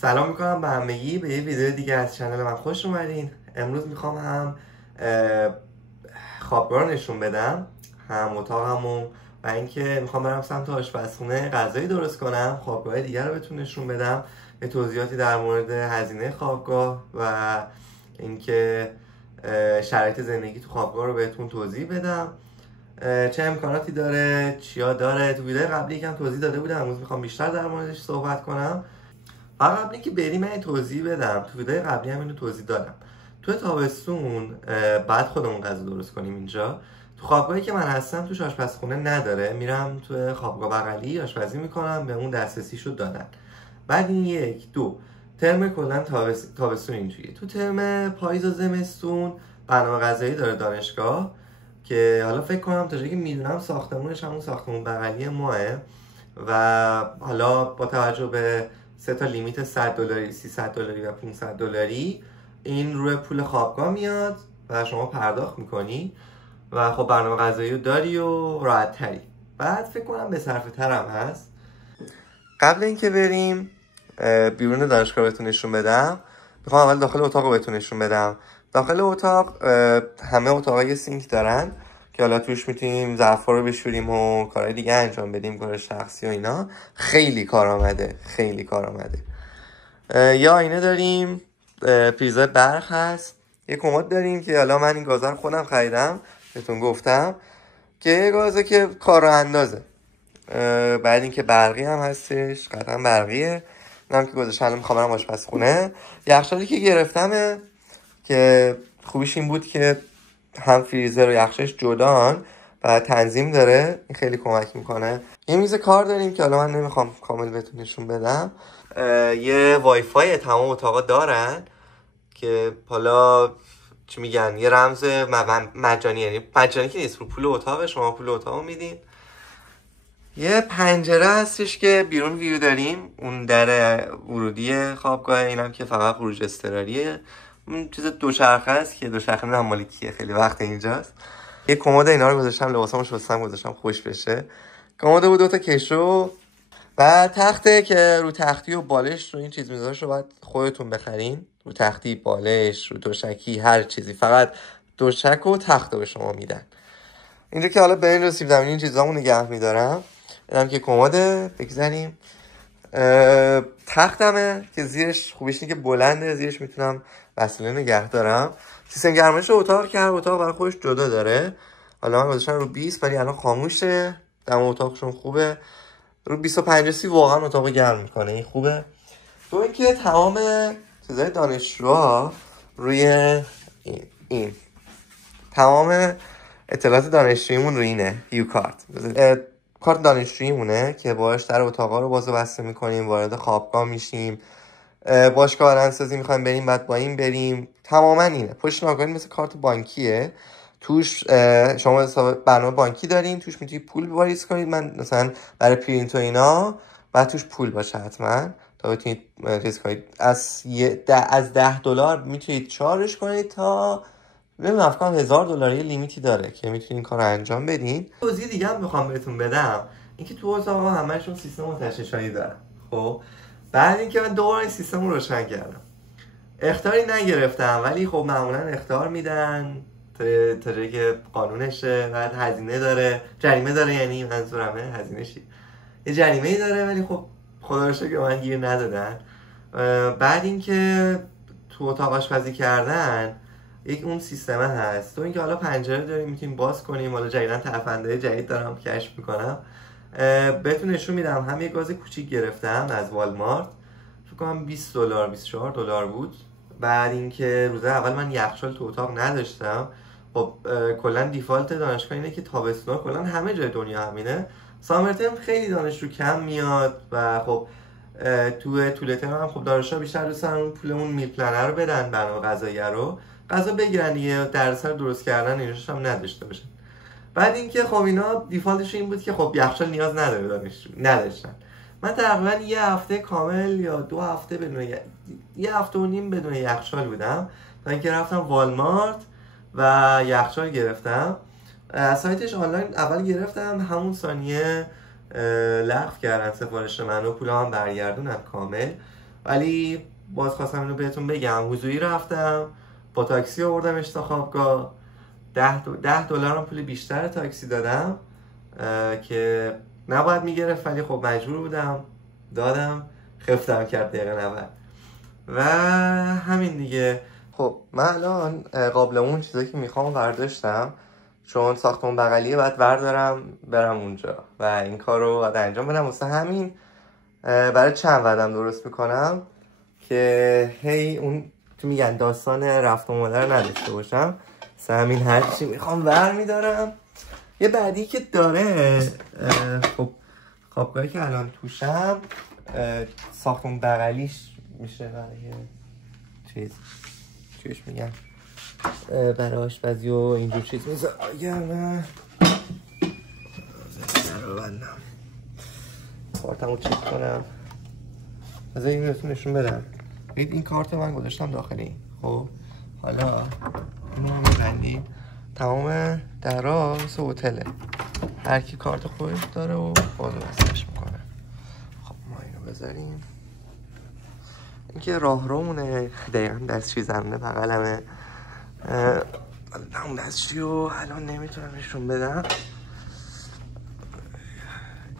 سلام میکنم به همگی، به یه ویدیو دیگه از چنل من خوش اومدین. امروز میخوام هم خوابگاه رو نشون بدم، هم اتاقمو، و اینکه میخوام برم سمت آشپزخونه غذایی درست کنم. خوابگاه دیگر رو بهتون نشون بدم، یه توضیحاتی در مورد هزینه خوابگاه و اینکه شرایط زندگی تو خوابگاه رو بهتون توضیح بدم، چه امکاناتی داره، چیا داره. تو ویدیو قبلی یکم توضیح داده بودم، امروز میخوام بیشتر در موردش صحبت کنم. فقط قبل اینکه بریم من توضیح بدم، تو ویدیو قبلی هم اینو توضیح دادم. تو تابستون بعد خودمون غذا درست کنیم اینجا. تو خوابگاهی که من هستم توش آشپزخونه نداره، میرم تو خوابگاه بغلی آشپزی میکنم، به اون دسترسیشو دادن. بعد این یک دو ترم کلا تابستون اینجوریه. تو ترم پاییز و زمستون برنامه غذایی داره دانشگاه، که حالا فکر کنم تا جایی که میدونم ساختمونش همون ساختمون بغلی ماه، و حالا با توجه به 3 تا لیمیت $100، $300 و $500 این روی پول خوابگاه میاد و شما پرداخت میکنی و خب برنامه غذایی رو داری و راحت تری. بعد فکر کنم به صرفه ترم هست. قبل اینکه بریم بیرون دانشگاه بهتون نشون بدم، میخوام اول داخل اتاق رو بهتون نشون بدم. داخل اتاق همه اتاقای سینک دارن که حالا توش میتونیم ظرفا رو بشوریم و کارهای دیگه انجام بدیم، کار شخصی و اینا. خیلی کار آمده، خیلی کار آمده. یا آینه داریم، پریزای برق هست، یه کمد داریم که حالا من این گازه رو خودم خریدم، بهتون گفتم که یه گازه که کار اندازه. بعد اینکه برقی هم هستش، قطعا برقیه. اینم که گذاشتم، الان میخوام برم آشپزخونه. یخچالی که گرفتمه که خوبیش این بود که هم فریزر و یخچالش جدان و تنظیم داره، این خیلی کمک میکنه. یه میز کار داریم که حالا من نمیخوام کامل بهتون نشون بدم. یه وای فای تمام اتاقا دارن که حالا چی میگن، یه رمز مجانی، یعنی مجانی که نیست، رو پول اتاق شما پول اتاقو میدین. یه پنجره هستش که بیرون ویو داریم، اون در ورودی خوابگاه. اینم که فقط خروج اضطراریه. اون چیز دوچرخه است که دوچرخه نمیدونم مال کیه، خیلی وقت اینجاست. یه کمد اینا رو گذاشتم، لباسامو شستم گذاشتم خوش بشه. کمد بود، 2 تا کشو و تخته که رو تختی و بالش رو این چیز میذاش رو باید خودتون بخرین. رو تختی، بالش، رو دوشکی، هر چیزی، فقط دوشک و تخت رو به شما میدن. اینجا که حالا به این رسیب زمین این چیزامو نگه میدارم. اینم که کمده بگذاریم. تختمه که زیرش خوبیش اینه که بلنده، زیرش میتونم وسیله نگه دارم. سیستم گرمایش اتاق که هر اتاق برای خودش جدا داره. حالا من گذاشتم رو 20، ولی الان خاموشه، دم اتاقشون خوبه. رو 25 واقعا اتاقو گرم میکنه، این خوبه. تو اینکه تمام چیزای دانشجوها روی این تمام اطلاعات دانشجوییمون روی اینه، یو کارت. کارت دانشجوییمونه که باهاش در اتاقا رو باز و بسته میکنیم، وارد خوابگاه میشیم، باشگاه رانندسازی میخوایم بریم بعد با این بریم. تماما اینه. پشت نگاه مثل کارت بانکیه، توش شما حساب برنامه بانکی دارین، توش میتونید پول واریز کنید. من مثلا برای پرینت و اینا بعد توش پول باشه حتما تا بتونید ریسک کنید. از $10 میتونید چارج کنید تا نمیدونم فکر کنم $1000 لیمیتی داره که میتونین کارو انجام بدین. توضیح دیگه هم میخوام بهتون بدم، اینکه تو اتاقا همه‌شون سیستم آتش‌نشانی دارن. خب بعد اینکه من دوباره این سیستم رو روشن کردم، اخطاری نگرفتم، ولی خب معمولا اخطار میدن تا جایی که قانونشه. بعد هزینه داره، جریمه داره، یعنی منظورمه هزینه‌شی یه جریمه‌ای داره، ولی خب خدا رو شکر من گیر ندادن. بعد اینکه تو اتاق آشپزی کردن یک اون سیستمه هست، تو اینکه حالا پنجره داریم میتونیم باز کنیم. حالا جدیدن ترفندهای جدید دارم کشف میکنم، بهتون نشون میدم. هم یه گاز کوچیک گرفتم از والمارت، فکر کنم $20 $24 بود. بعد اینکه روز اول من یخچال تو اتاق نداشتم. خب کلا دیفالت دانشگاه اینه که تابستون کلا همه جای دنیا همینه، سامر ترم خیلی دانشجو کم میاد و خب تو طول ترم هم خب دانشجوها بیشتر دوست دارن پولمون میل پلنر رو بدن، برنامه غذایی رو غذا بگیرن دیگه، دردسر درست کردن ایناش هم نداشته باشن. بعد اینکه خب اینا دیفالتش این بود که خب یخچال نیاز نداشتن. من تقریبا یه هفته کامل یا 2 هفته بدون یه هفته و نیم بدون یخچال بودم، تا اینکه رفتم والمارت و یخچال گرفتم. از سایتش آنلاین اول گرفتم، همون ثانیه لغو کردن سفارش منو، پولم برگردونن کامل. ولی باز خواستم اینو بهتون بگم، حضوری رفتم، با تاکسی آوردمش تا خوابگاه. $10 هم پول بیشتر تاکسی دادم که نباید میگرفت، ولی خب مجبور بودم دادم، خفتم کرد دقیقه 90 و همین دیگه. خب من الان قابل اون چیزایی که میخوام برداشتم، چون ساختمون بغلیه باید بردارم برم اونجا و این کار رو باید انجام بدم. واسه همین برای چند وعدم درست میکنم که هی اون تو میگن داستان رفت و آمده رو نداشته باشم. واسه همین هرچی میخوام برمیدارم. یه بعدی که داره، خب خوابگاهی که الان توشم ساختمون بغلیش میشه برای چیش میگن برای آشپزی و اینجور چیز میذارم. رو بندم کارتمو چک کنم. بذار این بهتون نشون بدم. ببینید این کارت من گذاشتم داخل این. خب حالا اینو هم میبندیم. تمام درها مثل هتله، هر کی کارت خودش داره و باز وصلش میکنه. خب ما اینو بذاریم. اینکه راه رومونه دقیقا دستشوی زمینه بغلمه. اون دستشوی رو الان نمیتونم نشون بدم.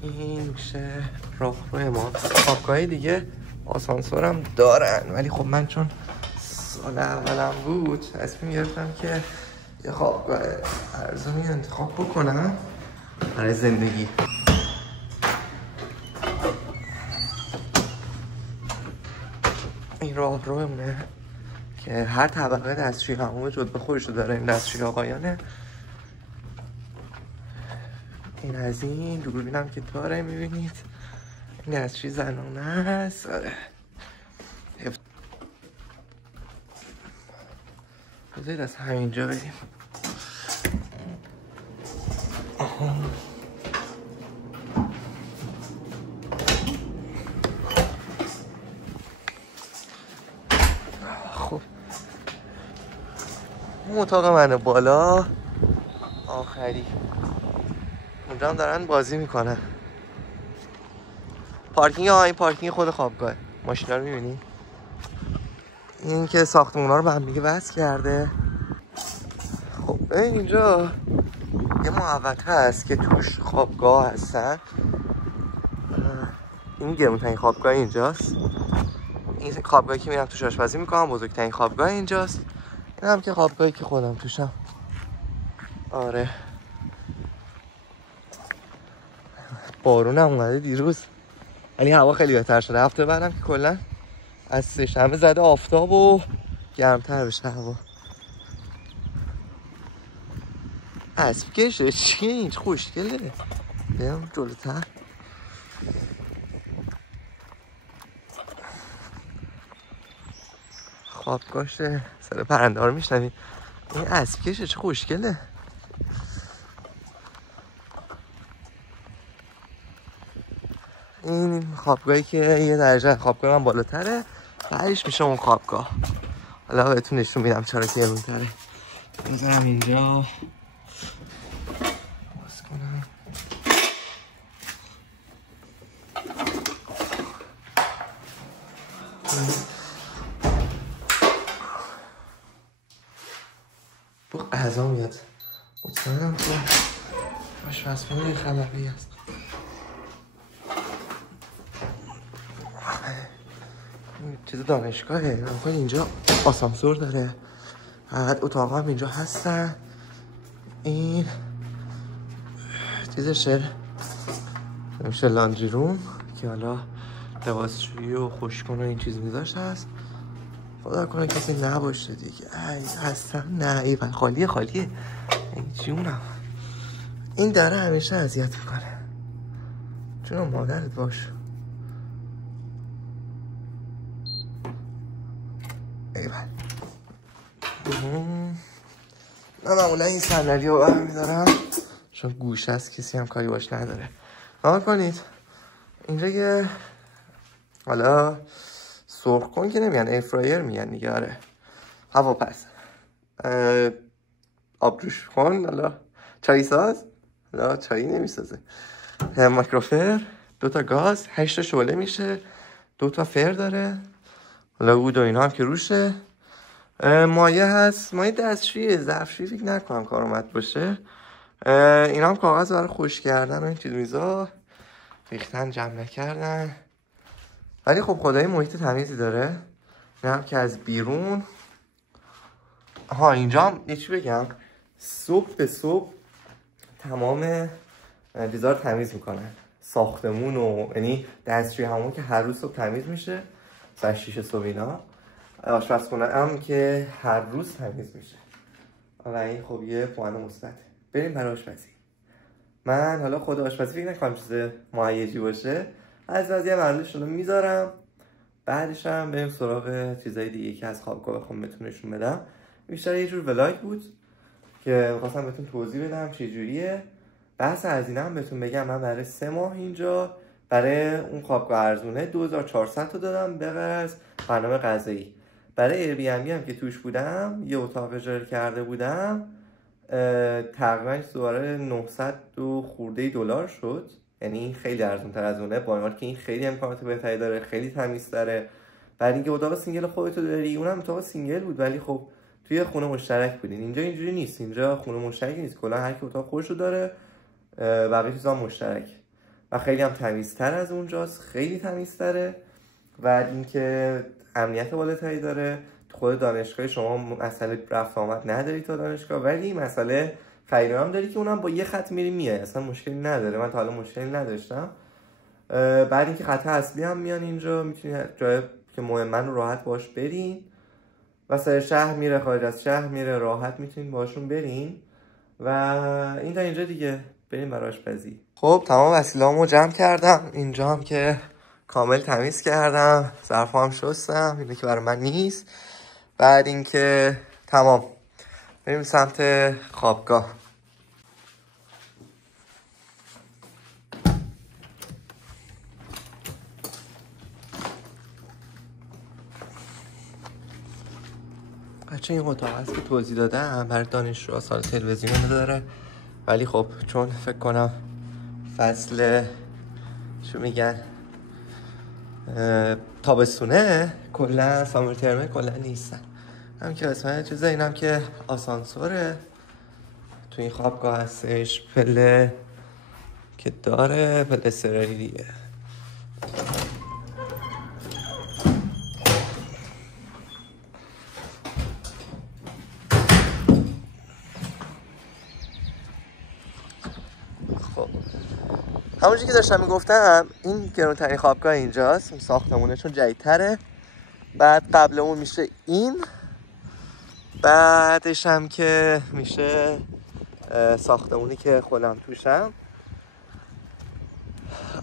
این میشه راه روی ما. خوابگاهی دیگه آسانسورم دارن، ولی خب من چون سال اولم بود تصمیم گرفتم که یه خوابگاه ارزونی انتخاب بکنم برای زندگی. این راه رومونه که هر طبقه دستشوی همون جد خودشو داره. این دستشوی آقایانه. این از این دوربینم که داره میبینید. این دستشوی زنانه است. بذارید از همینجا بریم. خب این اتاق منه بالا آخری. اونجا هم دارن بازی میکنن. پارکینگ این پارکینگ خود خوابگاه. ماشینا رو میبینی؟ این که ساختمونا رو به هم دیگه وصل کرده. خب اینجا یه محوطه هست که توش خوابگاه هستن. این گرونترین خوابگاه اینجاست. این خوابگاهی که میرم توش آشپزی میکنم بزرگترین خوابگاه اینجاست. این هم که خوابگاهی که خودم توشم. آره بارونم اومده دیروز، ولی هوا خیلی بهتر شده. هفته بعدم که کلا از سه شنبه زده آفتاب و گرمتر بشه هوا. اسب کشه چیه این؟ خوشگله. بیام جلوتر. خوابگاهش سر پرنده ها رو میشنوید. این اسب کشه چه خوشگله. این خوابگاهی که یه درجه خوابگاه من بالاتره بعدش میشه اون خوابگاه. حالا بهتون نشون میدم چرا که گرونتره. بذارم اینجا باز کنم. تو غذا میاد. مطمئنم تو آشپزخونه خبری هست. چیز دانشگاهه. اینجا آسانسور داره. بعد اتاق هم اینجا هستن. این چیزشه نمیشه لاندری روم که حالا لباسشویی و خشک‌کن و این چیز میذاش هست. خدا کنه کسی نباشه دیگه. ای هستن نه ایول خالیه. این جونم. این داره همیشه اذیت میکنه. جونم مادرت باش. ایول من معمولا این صندلی رو برمیدارم چون گوشه است کسی هم کاری باش نداره. نگاه کنید اینجا که حالا سرخ کن که نمیگن ایرفرایر میگن دیگه. آره هواپس آبجوش کن. حالا چای ساز. حالا چایی نمیسازه. مایکروفر 2 تا گاز 8 تا شعله میشه. 2 تا فر داره، حالا بود و اینا هم که روشه. مایه هست، مایه دستشویی، ظرفشویی فکر نکنم کارآمد باشه. اینا هم کاغذ برای خشک کردن و این چیز میزا ریختن جمع نکردن، ولی خب خدای محیط تمیزی داره. این هم که از بیرون. اینجا هم یه چی بگم، صبح به صبح تمام چیزا رو تمیز میکنن، ساختمون و یعنی دستشویی همون که هر روز صبح تمیز میشه ساعت 6 صبح اینا. آشپزخونه هم که هر روز تمیز میشه و این خب یه پوان مثبت. بریم برای آشپزی. من حالا خود آشپزی فکر نکنم چیز مهیجی باشه، از وضعیت معلومش رو میذارم، بعدش هم بریم سراغ چیزای دیگه که از خوابگاه بخوام بهتون نشون بدم. بیشتر یه جور ولاگ بود که می‌خواستم بهتون توضیح بدم چجوریه. بحث هزینه هم بهتون بگم، من برای 3 ماه اینجا برای اون خوابگاه ارزونه 2400 تا دادم به غیر از برنامه غذایی. برای ایر بی ام بی هم که توش بودم یه اتاق اجاره کرده بودم، تقریبا دوباره 900 و خورده دلار شد. یعنی خیلی ارزون تر از اونه، با این حال که این خیلی امکانات بهتری داره، خیلی تمیزتره. بعد اینکه اتاق سینگل خودتو داری، اونم اتاق سینگل بود ولی خب توی خونه مشترک بودین. اینجا اینجوری نیست، اینجا خونه مشترک نیست، کلا هر کی اتاق خودشو داره، بقیه چیزا مشترک و خیلی هم تمیزتر از اونجاست، خیلی تمیزتره. بعد اینکه امنیت بالاتری داره. خود دانشگاه شما مسئله رفت آمد نداری تا دانشگاه، ولی مسئله خرید هم داری که اونم با یه خط میری میای، اصلا مشکلی نداره. من تا حالا مشکلی نداشتم. بعد اینکه خط اصلی هم میان اینجا، میتونید جای که مهمن رو راحت باش برین، وسط شهر میره، خارج از شهر میره، راحت میتونین باشون برین. و این تا اینجا دیگه، بریم برای آشپزی. خب تمام وسیله‌امو جمع کردم، اینجا هم که کامل تمیز کردم، ظرفا هم شستم، اینه که برای من نیست. بعد اینکه تمام بریم سمت خوابگاه. بچه این اتاق هست که توضیح دادم برای دانشجوها، سال تلویزیون داره، ولی خب چون فکر کنم فصل چون میگن تابستونه، کلا سامر ترمه کلا نیستن. هم که قسمت چیزه، اینم که آسانسوره تو این خوابگاه هستش، پله که داره، پله سرری دیگه. خب همونجوری که داشتم میگفتم، این گرونترین خوابگاه اینجاست، این ساختمونه چون جدیدتره. بعد قبل اون میشه این، بعدش هم که میشه ساختمونی که خودم توشم.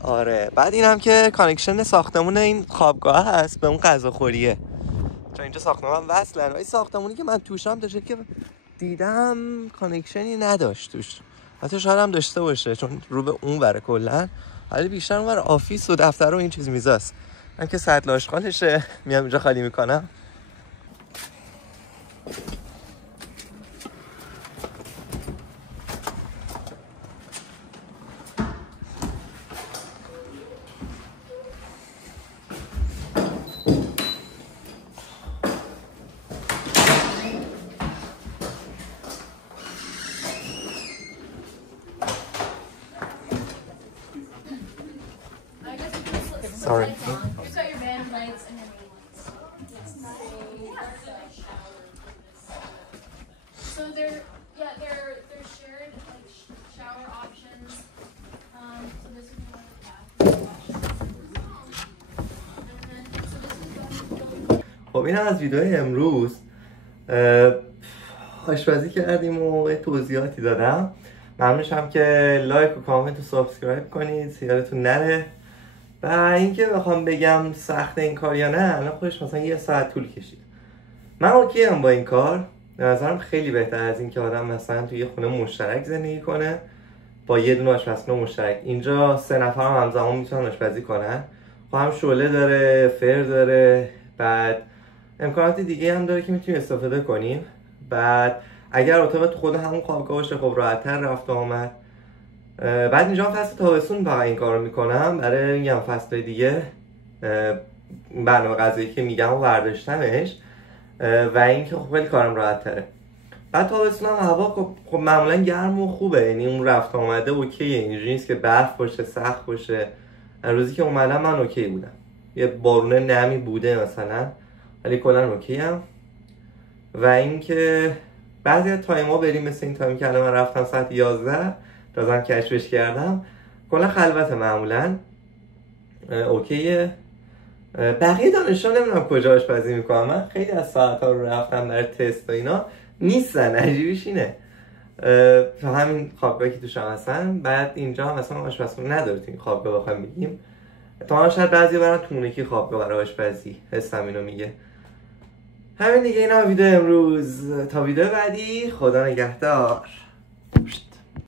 آره، بعد این هم که کانکشن ساختمون این خوابگاه هست به اون غذاخوریه، چون اینجا ساختمون وصلن. این ساختمونی که من توشم داشته که دیدم کانکشنی نداشت توش، حتی شاید هم داشته باشه چون رو به اون وره کلن، ولی بیشتر اون وره آفیس و دفتر و این چیز میزاست. من که سطل آشغالشه میام اینجا خالی میکنم. Sorry. You've got your band lights and your main lights. So they're shared like shower options. So this is one of the bathroom options. And then so this is خب این از ویدیوی امروز آشپزی کردیم و یه توضیحاتی دادم. ممنونشم که لایک و کامنت و سابسکرایب کنید، یادتون نره. و اینکه بخوام بگم سخت این کار یا نه، الان خودش مثلا 1 ساعت طول کشید. من اوکی ام با این کار، به نظرم خیلی بهتر از این که آدم مثلا توی یه خونه مشترک زندگی کنه با یه دونه آشپزخونه مشترک. اینجا 3 نفر هم همزمان میتونن آشپزی کنن. خب هم شعله داره، فر داره، بعد امکانات دیگه هم داره که میتونیم استفاده کنیم. بعد اگر اتاق تو خود همون خوابگاه باشه خب راحت‌تر رفت و آمد. بعد اینجا فصل تابستون فقط این کارو میکنم، برای میگم فصل دیگه برنامه غذایی که میگم و برداشتمش و اینکه خب خیلی کارم راحت تره. بعد تابستون هم هوا خب معمولا گرم و خوبه، یعنی اون رفت آمده اوکیه، اینجوری نیست که برف باشه سخت باشه. روزی که اومدم من اوکی بودم، یه بارون نمی بوده مثلا ولی کلا اوکی ام. و اینکه بعضی از تایما بریم مثل این تایمی که الان من رفتم ساعت 11 تازه کشفش کردم، کلا خلوت معمولا اوکیه. بقیه دانشجوها نمیدونم کجا آشپزی میکنم، من خیلی از ساعت‌ها رو رفتم برای تست و اینا نیستن، عجیبیش اینه. تو همین خوابگاهی که توش هم هستن، بعد اینجا هم اصلا آشپزخونه نداره تو این خوابگاه بخوایم بگیم، تا شاید بعضی برن تونکی خوابگاه برای آشپزی، حسم اینو میگه. همین دیگه، اینا ویدیو امروز، تا ویدیو بعدی خدا نگهدار.